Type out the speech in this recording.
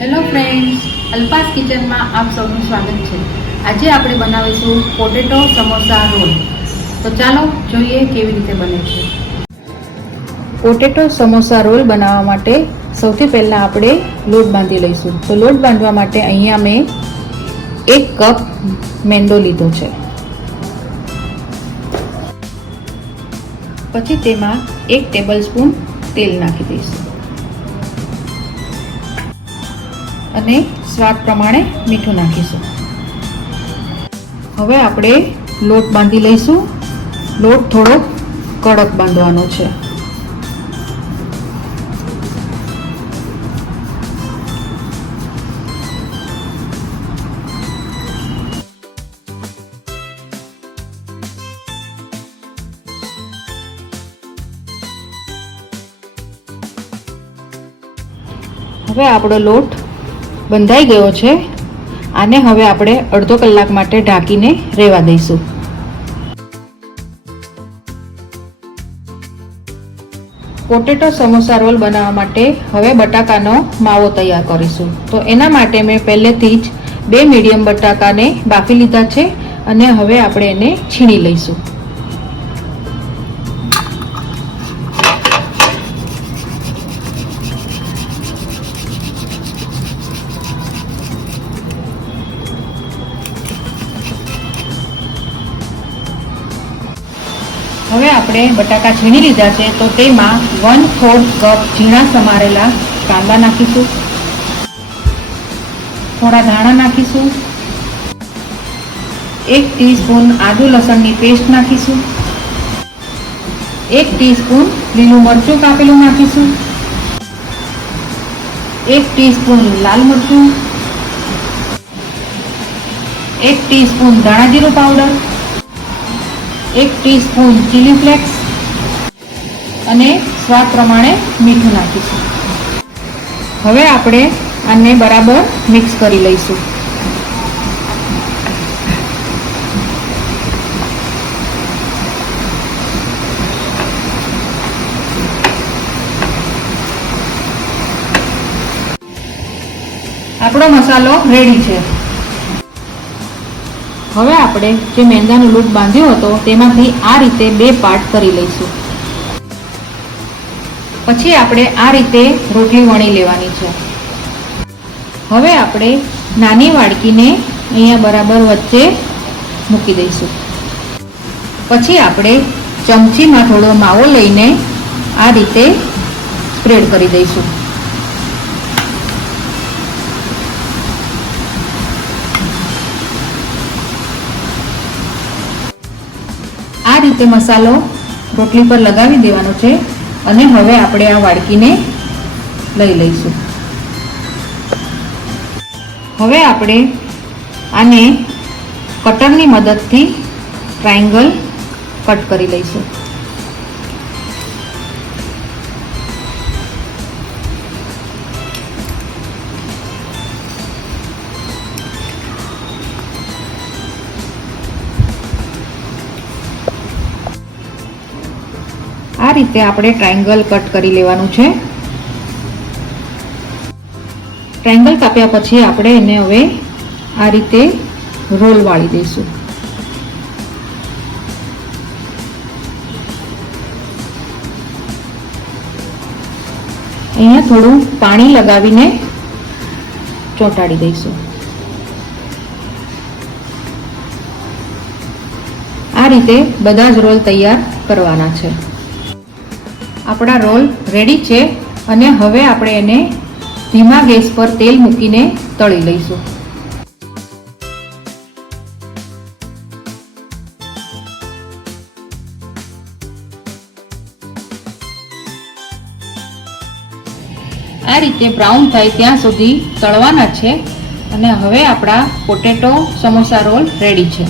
Hello friends, Alpa's કિચનમાં આપ સૌનું સ્વાગત છે। આજે આપણે બનાવીશું પોટેટો સમોસા રોલ। તો ચાલો જોઈએ કેવી રીતે બને છે। પોટેટો સમોસા રોલ બનાવવા માટે સૌથી પહેલાં આપણે લોટ બાંધી લઈશું। તો લોટ બાંધવા માટે અહીંયા મેં 1 કપ મેંદો લીધો છે। પછી તેમાં 1 ટેબલસ્પૂન તેલ નાખી દઈશું અને સ્વાદ પ્રમાણે મીઠું નાખીશું। હવે આપણે લોટ બાંધી લઈશું। લોટ થોડો કડક બાંધવાનો છે। હવે આપણો લોટ બંધાઈ ગયો છે। આને હવે આપણે અડધો કલાક માટે ઢાંકીને રહેવા દઈશું। પોટેટો સમોસા રોલ બનાવવા માટે હવે બટાકાનો માવો તૈયાર કરીશું। તો એના માટે મેં પહેલેથી જ 2 મીડિયમ બટાકાને બાફી લીધા છે અને હવે આપણે એને છીણી લઈશું। હવે આપણે બટાકા છીણી લીધા છે તો તેમાં 1/4 કપ ઝીણા સમારેલા કાંદા નાખીશું, થોડા ધાણા નાખીશું, 1 ટીસ્પૂન આદુ લસણની પેસ્ટ નાખીશું, 1 ટીસ્પૂન લીલું મરચું કાપેલું નાખીશું, 1 ટીસ્પૂન લાલ મરચું, 1 ટીસ્પૂન ધાણા જીરું પાવડર, 1 ટીસ્પૂન ચીલી ફ્લેક્સ અને સ્વાદ પ્રમાણે મીઠું નાખીશું। હવે આપણે આને બરાબર મિક્સ કરી લઈશું। આપણો મસાલો રેડી છે। હવે આપણે જે મેંદાનો લોટ બાંધ્યો હતો તેમાંથી આ રીતે 2 પાર્ટ કરી લઈશું। પછી આપણે આ રીતે રોટલી વણી લેવાની છે। હવે આપણે નાની વાડકીને અહીંયા બરાબર વચ્ચે મૂકી દઈશું। પછી આપણે ચમચીમાં થોડો માવો લઈને આ રીતે સ્પ્રેડ કરી દઈશું। આ રીતે મસાલો રોટલી પર લગાવી દેવાનો છે અને હવે આપણે આ વાડકીને લઈ લઈશું। હવે આપણે આને કટરની મદદથી ટ્રાયેંગલ કટ કરી લઈશું। આ રીતે આપણે ટ્રાયેંગલ કટ કરી લેવાનું છે। ટ્રાયેંગલ કાપ્યા પછી આપણે એને હવે આ રીતે રોલ વાળી દઈશું। અહીંયા થોડું પાણી લગાવીને ચોંટાડી દઈશું। આ રીતે બધા જ રોલ તૈયાર કરવાના છે। આપણા રોલ રેડી છે અને હવે આપણે એને ધીમા ગેસ પર તેલ મૂકીને તળી લઈશું। આ રીતે બ્રાઉન થાય ત્યાં સુધી તળવાના છે અને હવે આપણા પોટેટો સમોસા રોલ રેડી છે।